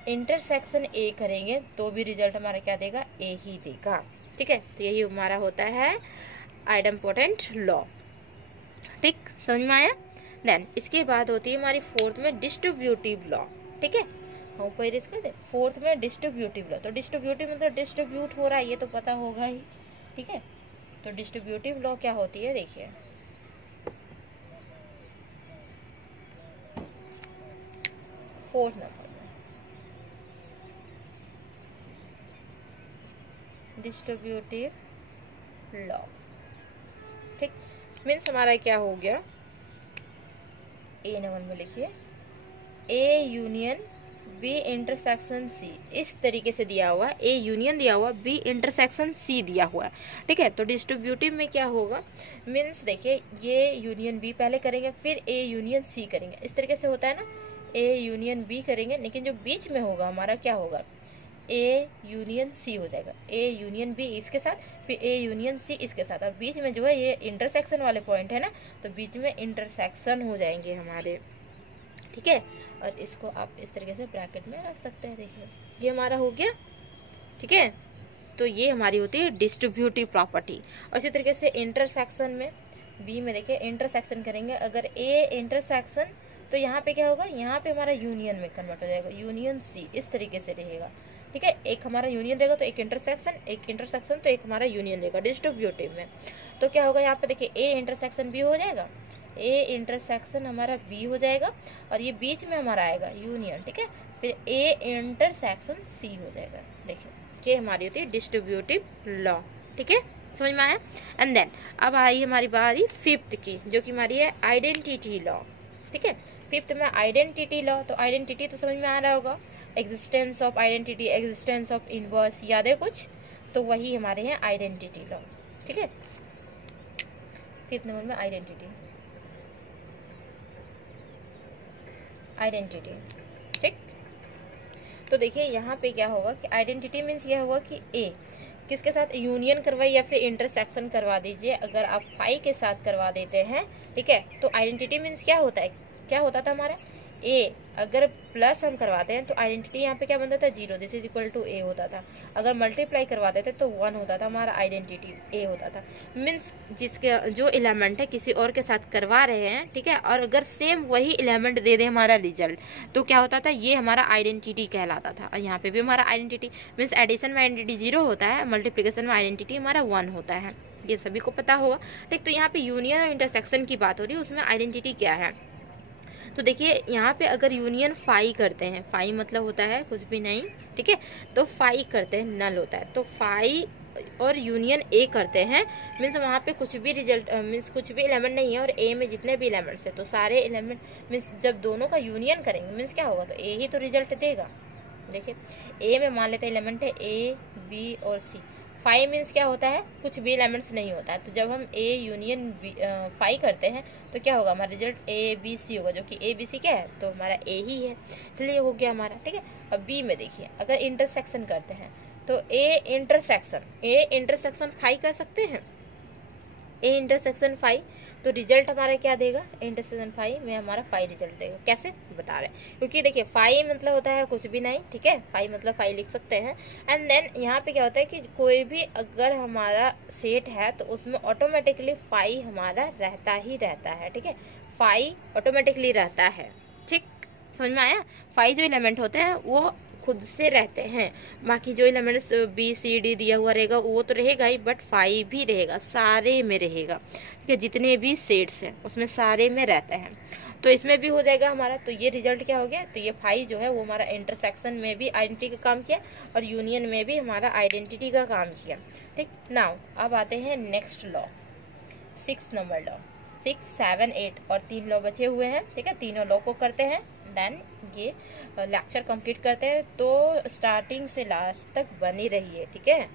इंटरसेक्शन ए करेंगे तो भी रिजल्ट हमारा क्या देगा, ए ही देगा, ठीक है। तो यही हमारा होता है आइडेम्पोटेंट लॉ, ठीक, समझ में आया। देन इसके बाद होती है हमारी फोर्थ में डिस्ट्रीब्यूटिव लॉ, ठीक है। हम कोई रिस्क करते फोर्थ में डिस्ट्रीब्यूटिव लॉ। तो डिस्ट्रीब्यूटिव मतलब डिस्ट्रीब्यूट हो रहा है, ये तो पता होगा ही, ठीक है। तो डिस्ट्रीब्यूटिव लॉ क्या होती है, देखिए फोर्थ नंबर में डिस्ट्रीब्यूटिव लॉ, ठीक। मीन्स हमारा क्या हो गया, ए नंबर में लिखिए A union B intersection C, इस तरीके से दिया हुआ है, ए यूनियन दिया हुआ, बी इंटरसेक्शन सी दिया हुआ है, ठीक है। तो डिस्ट्रीब्यूटिव में क्या होगा, मीन्स देखिए ये यूनियन बी पहले करेंगे, फिर ए यूनियन सी करेंगे, इस तरीके से होता है ना, ए यूनियन बी करेंगे, लेकिन जो बीच में होगा हमारा क्या होगा, ए यूनियन सी हो जाएगा, ए यूनियन बी इसके साथ, फिर ए यूनियन सी इसके साथ, और बीच में जो है ये इंटरसेक्शन वाले पॉइंट है ना, तो बीच में इंटरसेक्शन हो जाएंगे हमारे, ठीक है। और इसको आप इस तरीके से ब्रैकेट में रख सकते हैं, देखिए ये हमारा हो गया, ठीक है। तो ये हमारी होती है डिस्ट्रीब्यूटिव प्रॉपर्टी। और इसी तरीके से इंटरसेक्शन में बी में देखिए इंटरसेक्शन करेंगे, अगर ए इंटरसेक्शन तो यहाँ पे क्या होगा, यहाँ पे हमारा यूनियन में कन्वर्ट हो जाएगा, यूनियन सी इस तरीके से रहेगा, ठीक है। एक हमारा यूनियन रहेगा तो एक इंटरसेक्शन तो एक हमारा यूनियन रहेगा डिस्ट्रीब्यूटिव में। तो क्या होगा यहाँ पे देखिए ए इंटरसेक्शन बी हो जाएगा, ए इंटरसेक्शन हमारा बी हो जाएगा, और ये बीच में हमारा आएगा यूनियन, ठीक है। फिर ए इंटरसेक्शन सी हो जाएगा, देखिए ये हमारी होती है डिस्ट्रीब्यूटिव लॉ, ठीक है, समझ में आया। एंड देन अब आई हमारी बारी फिफ्थ की, जो कि हमारी है आइडेंटिटी लॉ, ठीक है। फिफ्थ में आइडेंटिटी लॉ, तो आइडेंटिटी तो समझ में आ रहा होगा, existence of identity, existence of inverse, याद है कुछ, तो वही हमारे हैं आइडेंटिटी लॉ, ठीक है। फिफ्थ नंबर में आइडेंटिटी, ठीक। तो देखिए यहाँ पे क्या होगा कि आइडेंटिटी मीन्स यह होगा कि ए किसके साथ यूनियन करवाइए या फिर इंटरसेक्शन करवा दीजिए, अगर आप फाई के साथ करवा देते हैं, ठीक है। तो आइडेंटिटी मीन्स क्या होता है, क्या होता था हमारा ए, अगर प्लस हम करवाते हैं तो आइडेंटिटी यहाँ पे क्या बनता था, 0, दिस इज इक्वल टू ए होता था। अगर मल्टीप्लाई करवा देते तो 1 होता था, हमारा आइडेंटिटी ए होता था। मीन्स जिसके जो एलिमेंट है किसी और के साथ करवा रहे हैं, ठीक है, और अगर सेम वही एलिमेंट दे दे हमारा रिजल्ट, तो क्या होता था, ये हमारा आइडेंटिटी कहलाता था। और यहाँ पे भी हमारा आइडेंटिटी मीन्स एडिशन में आइडेंटिटी 0 होता है, मल्टीप्लीकेशन में आइडेंटिटी हमारा 1 होता है, ये सभी को पता होगा, ठीक। तो यहाँ पे यूनियन और इंटरसेक्शन की बात हो रही है, उसमें आइडेंटिटी क्या है। तो देखिए यहाँ पे अगर यूनियन फाई करते हैं, फाई मतलब होता है कुछ भी नहीं, ठीक है, तो फाई करते हैं नल होता है, तो फाई और यूनियन ए करते हैं मीन्स वहाँ पे कुछ भी रिजल्ट मीन्स कुछ भी एलिमेंट नहीं है, और ए में जितने भी एलिमेंट्स है तो सारे एलिमेंट मीन्स जब दोनों का यूनियन करेंगे मीन्स क्या होगा, तो ए ही तो रिजल्ट देगा। देखिए ए में मान लेते हैं एलिमेंट है ए बी और सी, फाई मीन्स क्या होता है, कुछ भी एलिमेंट्स नहीं होता है, तो जब हम ए यूनियन फाई करते हैं तो क्या होगा, हमारा रिजल्ट ए बी सी होगा, जो कि ए बी सी क्या है, तो हमारा ए ही है। चलिए हो गया हमारा, ठीक है। अब बी में देखिए अगर इंटरसेक्शन करते हैं तो ए इंटरसेक्शन फाई कर सकते हैं, ए इंटरसेक्शन फाई, तो रिजल्ट हमारा क्या देगा, इंटरसेक्शन फाई में हमारा फाई रिजल्ट देगा। कैसे बता रहे हैं, क्योंकि देखिए फाई मतलब होता है कुछ भी नहीं, ठीक है, फाई मतलब फाई लिख सकते हैं। एंड देन यहाँ पे क्या होता है कि कोई भी अगर हमारा सेट है तो उसमें ऑटोमेटिकली फाई हमारा रहता ही रहता है, ठीक है, फाई ऑटोमेटिकली रहता है, ठीक, समझ में आया। फाई जो एलिमेंट होते हैं वो खुद से रहते हैं, बाकी जो एलिमेंट्स बी सी डी दिया हुआ रहेगा वो तो रहेगा ही, बट फाई भी रहेगा, सारे में रहेगा, ठीक है, जितने भी सेट्स हैं उसमें सारे में रहता है। तो इसमें भी हो जाएगा हमारा, तो ये रिजल्ट क्या हो गया, तो ये फाई जो है वो हमारा इंटरसेक्शन में भी आइडेंटिटी का काम किया और यूनियन में भी हमारा आइडेंटिटी का काम किया, ठीक। नाउ अब आते हैं नेक्स्ट लॉ, 6 नंबर लॉ, 6, 7, 8 और 3 लॉ बचे हुए हैं, ठीक है, तीनों लॉ को करते हैं, देन ये लेक्चर कंप्लीट करते हैं। तो स्टार्टिंग से लास्ट तक बनी रहिए, ठीक है।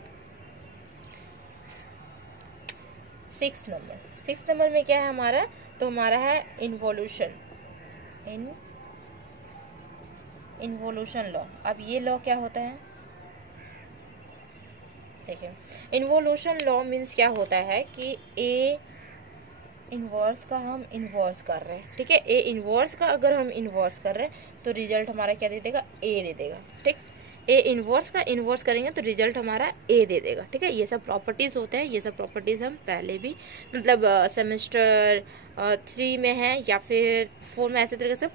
6 नंबर में क्या है हमारा, तो हमारा है इन्वोल्यूशन लॉ। अब ये लॉ क्या होता है, देखिए इन्वोल्यूशन लॉ मीन्स क्या होता है कि ए इनवर्स का हम इनवर्स कर रहे हैं, ठीक है, ए इनवर्स का अगर हम इनवर्स कर रहे हैं तो रिजल्ट हमारा क्या दे देगा, ए दे देगा, ठीक। ए इनवर्स का इनवर्स करेंगे तो रिजल्ट हमारा ए दे देगा, ठीक है। ये सब प्रॉपर्टीज होते हैं, ये सब प्रॉपर्टीज हम पहले भी मतलब सेमेस्टर 3 में है या फिर 4 में, ऐसे तरीके से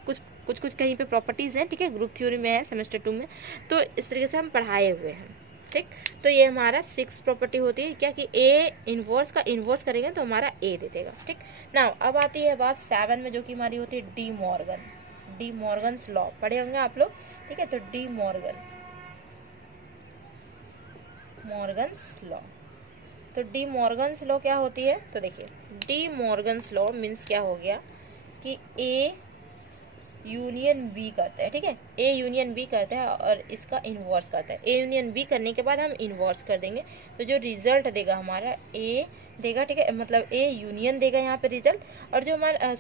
कुछ कहीं पे प्रॉपर्टीज हैं, ठीक है। ग्रुप थ्योरी में है सेमेस्टर 2 में, तो इस तरीके से हम पढ़ाए हुए हैं, ठीक। तो ये हमारा 6 प्रॉपर्टी होती है क्या कि ए इनवर्स का इनवर्स करेंगे तो हमारा ए दे देगा, ठीक। नाउ अब आती है बात 7 में, जो कि हमारी होती है डी मॉर्गन्स लॉ। पढ़े होंगे आप लोग, ठीक है। तो डी मॉर्गन्स लॉ, तो डी मॉर्गन्स लॉ क्या होती है? तो देखिए डी मॉर्गन्स लॉ मीन्स क्या हो गया कि ए यूनियन बी करते हैं, ठीक है। ए यूनियन बी करते हैं और इसका इनवर्स करता है। ए यूनियन बी करने के बाद हम इनवर्स कर देंगे, तो जो रिजल्ट देगा हमारा ए देगा, ठीक है। मतलब ए यूनियन देगा यहाँ पे रिजल्ट, और जो हमारा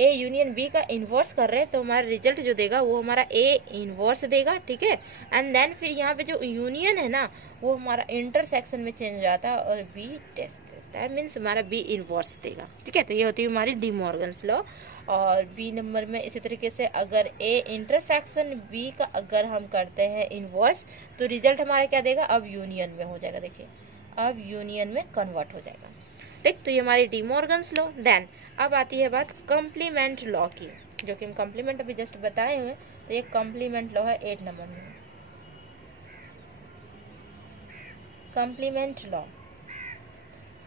ए यूनियन बी का इनवर्स कर रहे हैं तो हमारा रिजल्ट जो देगा वो हमारा ए इनवर्स देगा, ठीक है। एंड देन फिर यहाँ पे जो यूनियन है ना वो हमारा इंटरसेक्शन में चेंज हो जाता है और बी टेस्ट देता है, मीन्स हमारा बी इनवर्स देगा, ठीक है। तो ये होती है हमारी डी मॉर्गन्स लॉ। और बी नंबर में इसी तरीके से अगर ए इंटरसेक्शन बी का अगर हम करते हैं इनवर्स तो रिजल्ट हमारा क्या देगा? अब यूनियन में हो जाएगा, देखिए अब यूनियन में कन्वर्ट हो जाएगा, ठीक। तो ये हमारी डी मॉर्गन्स लॉ। देन अब आती है बात कॉम्प्लीमेंट लॉ की, जो कि हम कॉम्प्लीमेंट अभी जस्ट बताए हुए। तो ये कॉम्प्लीमेंट लॉ है 8 नंबर में, कॉम्प्लीमेंट लॉ,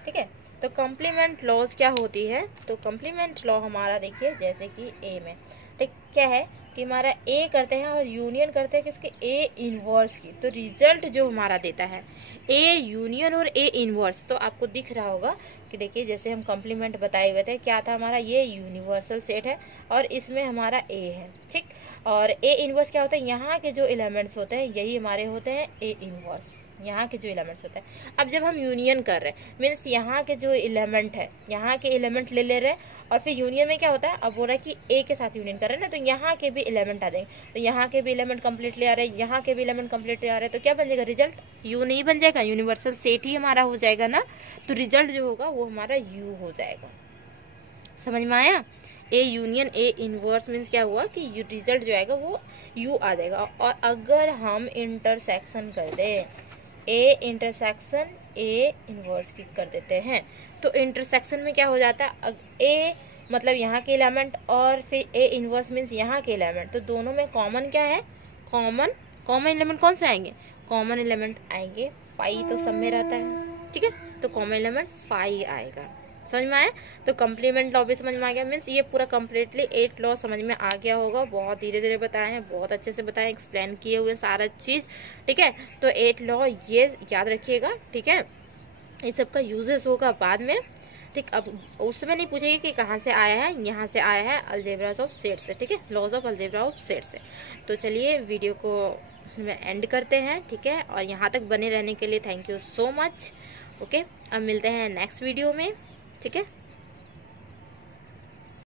ठीक है। तो कॉम्प्लीमेंट लॉज क्या होती है? तो कॉम्प्लीमेंट लॉ हमारा देखिए जैसे कि ए में, ठीक, क्या है कि हमारा ए करते हैं और यूनियन करते हैं किसके? ए इनवर्स की, तो रिजल्ट जो हमारा देता है ए यूनियन और ए इनवर्स। तो आपको दिख रहा होगा कि देखिए जैसे हम कॉम्प्लीमेंट बताए हुए थे, क्या था हमारा? ये यूनिवर्सल सेट है और इसमें हमारा ए है, ठीक। और ए इनवर्स क्या होता है? यहाँ के जो एलिमेंट्स होते हैं यही हमारे होते हैं ए इनवर्स, यहाँ के जो एलिमेंट्स होते हैं। अब जब हम यूनियन कर रहे हैं मीन्स यहाँ के जो एलिमेंट है यहाँ के एलिमेंट ले रहे हैं और फिर यूनियन में क्या होता है? अब बोल रहा है कि ए के साथ यूनियन कर रहे हैं ना, तो यहाँ के भी एलिमेंट आ जाएंगे, तो यहाँ के भी एलिमेंट कंप्लीटली आ रहे हैं, यहाँ के भी एलिमेंट कंप्लीटली आ रहे हैं, तो क्या बन जाएगा? रिजल्ट यू नहीं बन जाएगा, यूनिवर्सल सेट ही हमारा हो जाएगा ना, तो रिजल्ट जो होगा वो हमारा यू हो जाएगा। समझ में आया? A union A inverse means क्या हुआ कि रिजल्ट जो आएगा वो यू आ जाएगा। और अगर हम इंटरसेक्शन कर दे ए इंटरसेक्शन ए इनवर्स की कर देते हैं तो इंटरसेक्शन में क्या हो जाता है? ए मतलब यहाँ के एलिमेंट और फिर ए इनवर्स मीन्स यहाँ के एलिमेंट, तो दोनों में कॉमन क्या है? कॉमन एलिमेंट कौन से आएंगे? कॉमन एलिमेंट आएंगे फाई, तो सब में रहता है, ठीक है। तो कॉमन एलिमेंट फाई आएगा। समझ में आया? तो कॉम्प्लीमेंट लॉ भी समझ में आ गया, मीन्स ये पूरा कम्प्लीटली 8 लॉ समझ में आ गया होगा। बहुत धीरे धीरे बताए हैं, बहुत अच्छे से बताए, एक्सप्लेन किए हुए सारा चीज, ठीक है। तो 8 लॉ ये याद रखिएगा, ठीक है। ये सबका यूजेस होगा बाद में, ठीक। अब उसमें नहीं पूछेगी कि कहाँ से आया है, यहाँ से आया है अलजेब्रास ऑफ सेट से, ठीक है, laws of algebra of set से। तो चलिए वीडियो को एंड करते हैं, ठीक है। और यहाँ तक बने रहने के लिए thank you so much. Okay, अब मिलते हैं नेक्स्ट वीडियो में, ठीक है।